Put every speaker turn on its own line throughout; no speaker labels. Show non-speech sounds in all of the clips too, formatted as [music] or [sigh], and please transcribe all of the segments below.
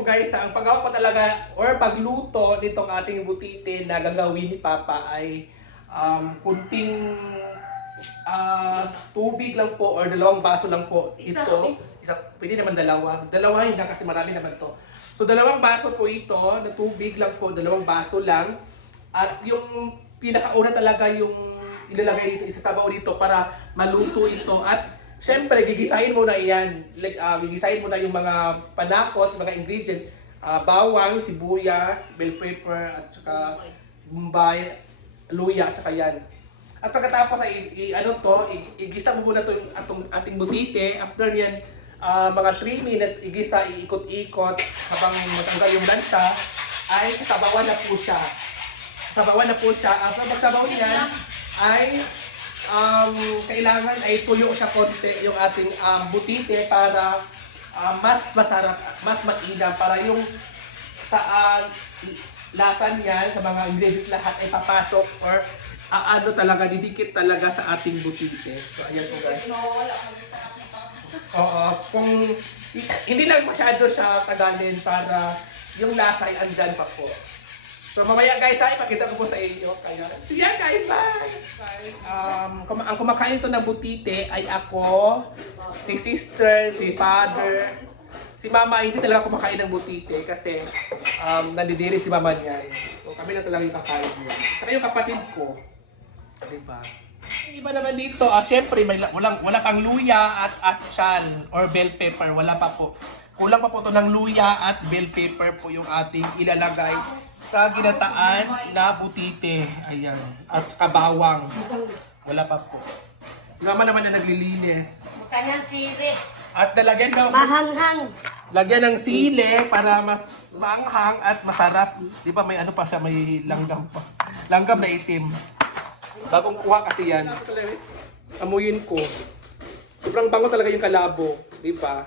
po guys, ang paggawa po talaga or pagluto nitong ating butite na gagawin ni Papa ay um, kunting ah, tubig lang po or dalawang baso lang po
Isa,
ito. Isa, pwede naman dalawa. Dalawa yun na kasi marami naman to. So dalawang baso po ito na tubig lang po, dalawang baso lang. At yung pinakauna talaga yung ilalagay dito, isasabaw dito para maluto ito. At syempre, gigisahin mo na iyan. Like, ah, gigisahin mo na yung mga panakot, mga ingredients. Ah, bawang, sibuyas, bell pepper, at saka bombay, luya, at saka yan. At pagkatapos ay i, ano to, igisa mo muna to yung atong ating butite. After niyan, ah, mga 3 minutes igisa, iikot-ikot habang matanggal yung lansa, ay sabawan na po siya. Sabawan na po siya. After magsabaw niyan, ay um, kailangan ay tuyo siya konti yung ating um, butite para ah, mas masarap, mas mainam para yung sa ah, lasa niya, sa mga ingredients lahat ay papasok or ano talaga, didikit talaga sa ating butite. So, ayan po guys. Oo, kung hindi lang masyado siya tagalin para yung lasa ay andyan pa po. So mamaya guys, ay ipakita ko po sa inyo. Kaya, so yan guys, bye! Guys, um, kum- ang kumakain to ng butite ay ako, si sister, si father, si mama hindi talaga kumakain ng butite kasi um, nandidiri si mama niyan. So kami na talaga yung kakain niya. Saka yung kapatid ko. Diba? Yung Iba naman dito, ah, syempre may la- walang walang pang luya at atchal or bell pepper, wala pa po. Kulang pa po to ng luya at bell pepper po yung ating ilalagay sa ginataan na butite. Ayan. At saka bawang. Wala pa po. Si mama naman na naglilinis.
Makanyang sili.
At nalagyan daw,
Mahanghang.
lagyan ng sili para mas maanghang at masarap. Di ba may ano pa siya, may langgam pa. Langgam na itim. Bagong kuha kasi yan. Amuyin ko. Sobrang bango talaga yung kalabo, di ba?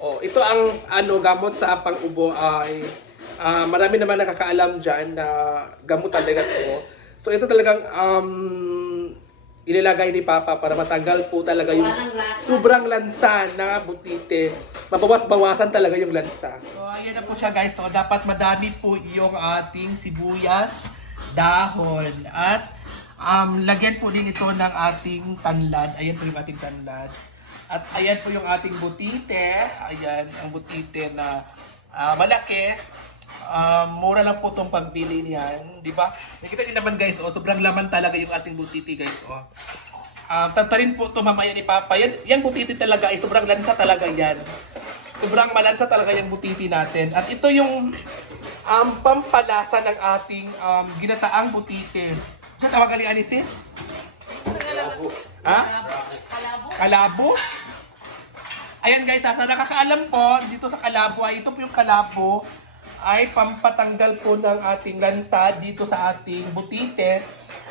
Oh, ito ang ano gamot sa pang-ubo ay ah, marami naman nakakaalam diyan na gamot talaga to. So ito talagang um ilalagay ni Papa para matanggal po talaga yung sobrang lansa na butite. Mabawas-bawasan talaga yung lansa. So ayan na po siya guys. So dapat madami po yung ating sibuyas, dahon at um, lagyan po din ito ng ating tanlad. Ayan po yung ating tanlad. At ayan po yung ating butite. Ayan ang butite na ah, malaki. Um, mura lang po itong pagbili niyan, di ba? Nakita niyo naman guys, oh, sobrang laman talaga yung ating butiti guys, oh. Um, tatarin po ito mamaya ni Papa. Yan, yan butiti talaga ay sobrang lansa talaga yan. Sobrang malansa talaga yung butiti natin. At ito yung um, pampalasa ng ating um, ginataang butiti. Saan tawag ali ani sis? Ha?
Kalabo.
Kalabo? Ayan guys, ha, sa nakakaalam po, dito sa kalabo ay ito po yung kalabo ay pampatanggal po ng ating lansa dito sa ating butite.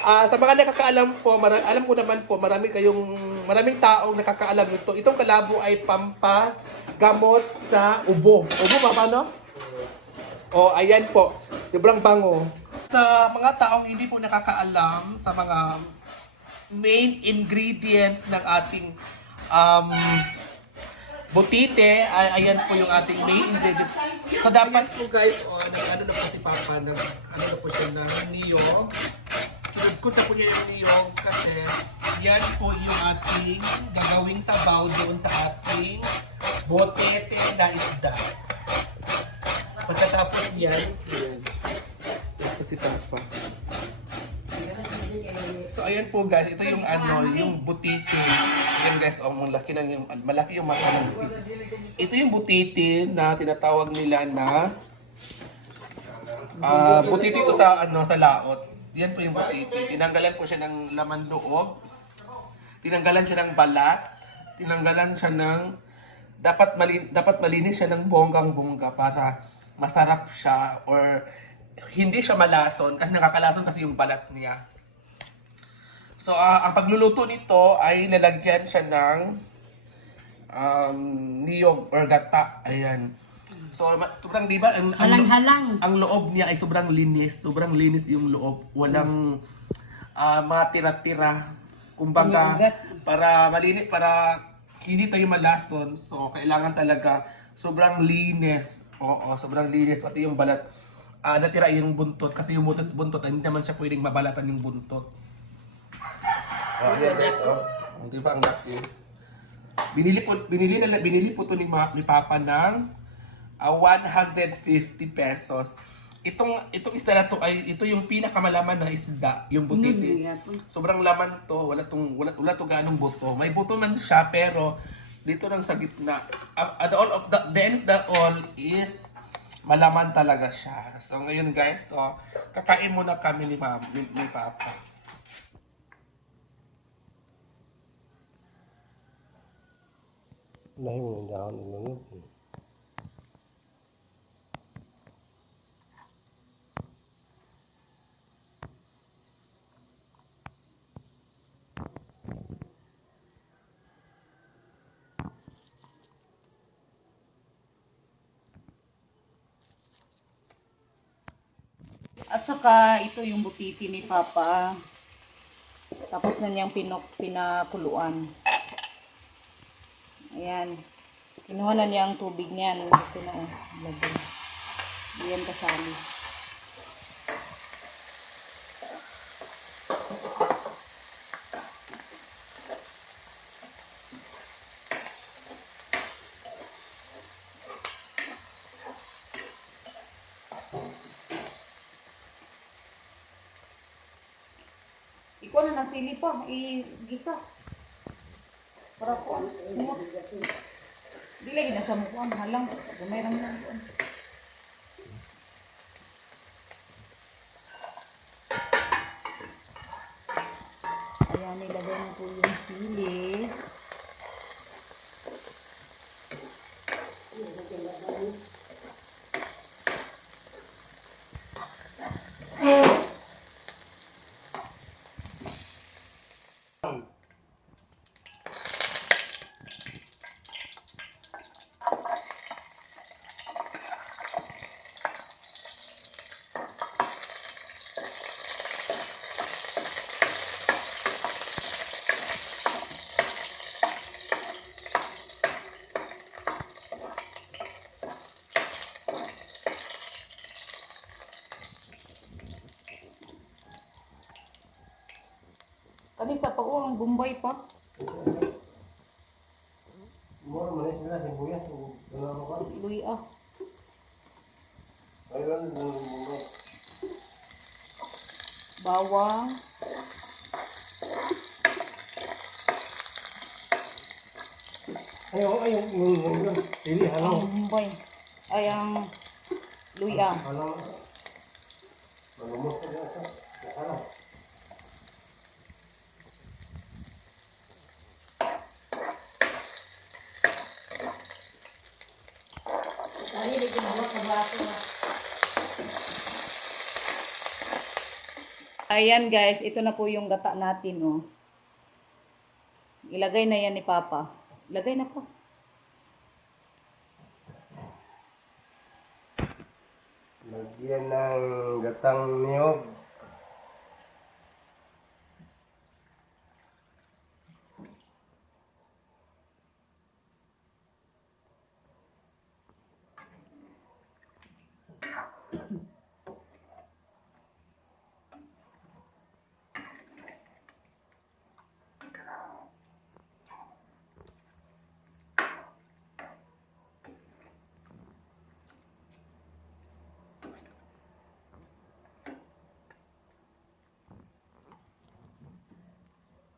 Ah, sa mga nakakaalam po, mara- alam ko naman po, marami kayong maraming taong nakakaalam nito. Itong kalabo ay pampagamot sa ubo. Ubo ba paano? O, ayan po. Sobrang bango. Sa mga taong hindi po nakakaalam sa mga main ingredients ng ating um, butite, ay, ayan po yung ating main ingredients. So dapat po guys, oh, nag, ano na po si Papa, nag, ano na po siya ng niyog. Kinudkod na po niya yung niyog kasi yan po yung ating gagawing sabaw doon sa ating butete na isda. Pagkatapos yan, yan. Po si Papa. Ayan po guys, ito yung ano, yung butiti. Ayan guys, oh, malaki yung malaki yung mata ng butiti. Ito yung butiti na tinatawag nila na ah butiti ito sa ano sa laot. Yan po yung butiti. Tinanggalan po siya ng laman loob. Tinanggalan siya ng balat. Tinanggalan siya ng dapat mali, dapat malinis siya ng bonggang-bongga para masarap siya or hindi siya malason kasi nakakalason kasi yung balat niya. So, ah, ang pagluluto nito ay lalagyan siya ng um, niyog or gata. Ayan. So, sobrang di ba? Ang, ang,
Halang-halang.
ang loob niya ay sobrang linis. Sobrang linis yung loob. Walang ah, mga tira-tira. Kumbaga, para malinis, para hindi tayo malason. So, kailangan talaga sobrang linis Oo, sobrang linis. Pati yung balat. Ah, natira yung buntot. Kasi yung buntot, buntot, hindi naman siya pwedeng mabalatan yung buntot. Oh, ayan guys, oh. Hindi pa ang laki. Binili po, binili na binili po to ni, Ma, ni Papa ng ah, 150 pesos. Itong itong isda na to ay ito yung pinakamalaman na isda, yung butiti. Sobrang laman to, wala tong wala wala to ganong buto. May buto man siya pero dito lang sa gitna. Uh, the all of the, the end of the all is malaman talaga siya. So ngayon guys, so kakain muna kami ni Ma'am ni, ni Papa.
Ng dahon ng lunod.
At saka ito yung butiti ni Papa. Tapos na niyang pinok, pinakuluan. Ayan. Kinuha na niya ang tubig niyan. Ito na oh. Lagay. Ayan kasali. Ikaw na ng sili pa. I-gisa. Para ko. Di lagi na siya mukha. Mahalang. Gamay lang lang. Ayan, nilagay na po yung sili. Kanisa pa ang Bombay pa.
Mura man sila sibuyas. Ano ka?
Luy ah.
Ayun, mura.
Bawang.
Ayun, ayun, yung yung sili
Ang
halong.
Bombay. Ay, ang luy ah.
Halong. Malumot ka na sa. Halong.
Sarili ko na sa baso.
Ayan guys, ito na po yung gata natin oh. Ilagay na yan ni Papa. Ilagay na po.
Lagyan ng gatang niyog.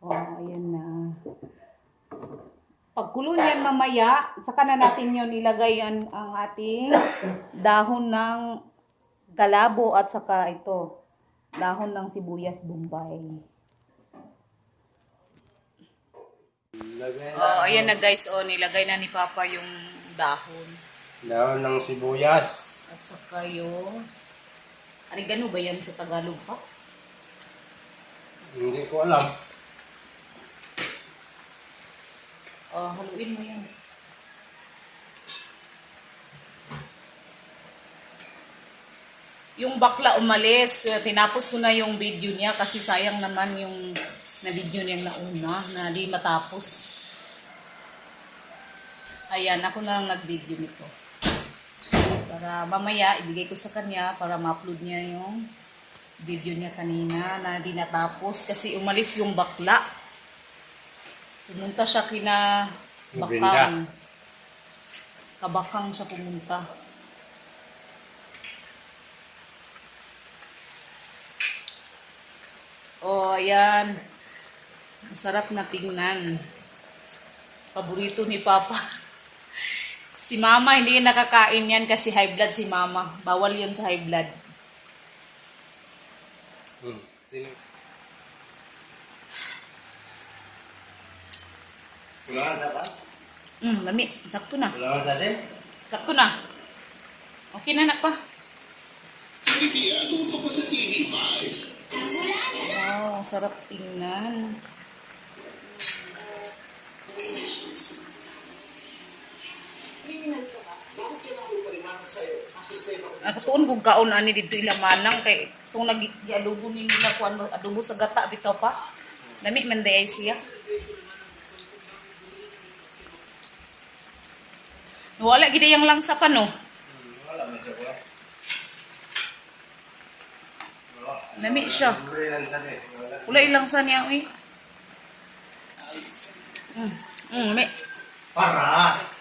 Oh, ayan na. Pagkulo niyan mamaya, saka na natin yon ilagay yan ang ating dahon ng galabo at saka ito, dahon ng sibuyas bombay. Oh, ayan na guys, oh, nilagay na ni Papa yung dahon.
Dahon ng sibuyas.
At saka yung, arigano ba yan sa Tagalog pa?
Hindi ko alam.
Oh, haluin mo yan. Yung bakla umalis, tinapos ko na yung video niya kasi sayang naman yung na video niyang nauna na di matapos. Ayan, ako na lang nag-video nito. Para mamaya, ibigay ko sa kanya para ma-upload niya yung video niya kanina na di natapos kasi umalis yung bakla. Pumunta siya kina Bakang. Kabakang siya pumunta. Oh, ayan. Masarap na tingnan. Paborito ni Papa. [laughs] Si Mama, hindi nakakain yan kasi high blood si Mama. Bawal yun sa high blood.
Hmm. Kulangan sa ba?
Hmm, lami. Sakto na.
Kulangan sa sin?
Sakto na. Okay na, anak pa. Wow, sarap tingnan. Nakatuon kong kaon ani dito ilamanang kay itong nag-adobo ni nila kuan adobo sa gata bitaw pa. Lami man siya. Wala gid yang langsa pa no.
Wala man siya kuya.
Lami siya.
Sin. Wala.
Wala ilang sa niya uy. Mm, mm, lami.
Para!